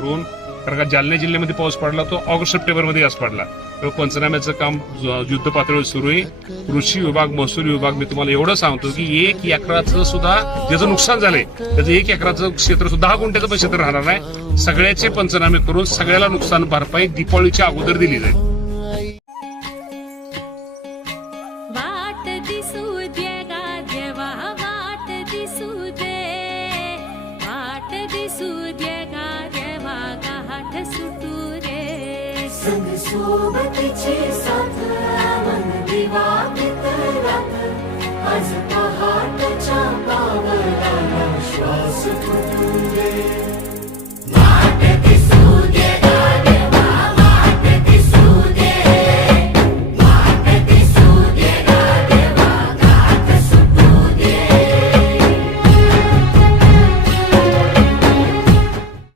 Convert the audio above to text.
करून कारण का जालना जिल्ह्यामध्ये पाऊस पडला तो ऑगस्ट सप्टेंबरमध्ये आज जास्त पडला. तेव्हा पंचनाम्याचं काम युद्ध पातळीवर सुरू आहे. कृषी विभाग महसूल विभाग मी तुम्हाला एवढं सांगतो की एक एकराचं सुद्धा ज्याचं नुकसान झालंय त्याचं एक एकराचं क्षेत्र सुद्धा दहा गुंठ्याचं पण क्षेत्र राहणार नाही. सगळ्याचे पंचनामे करून सगळ्याला नुकसान भरपाई दीपावलीच्या अगोदर दिली जाईल. वाट दिसू दे संग सोबतीची साथ मन दिवा मित्रात आज पहाटच्या पावला श्वास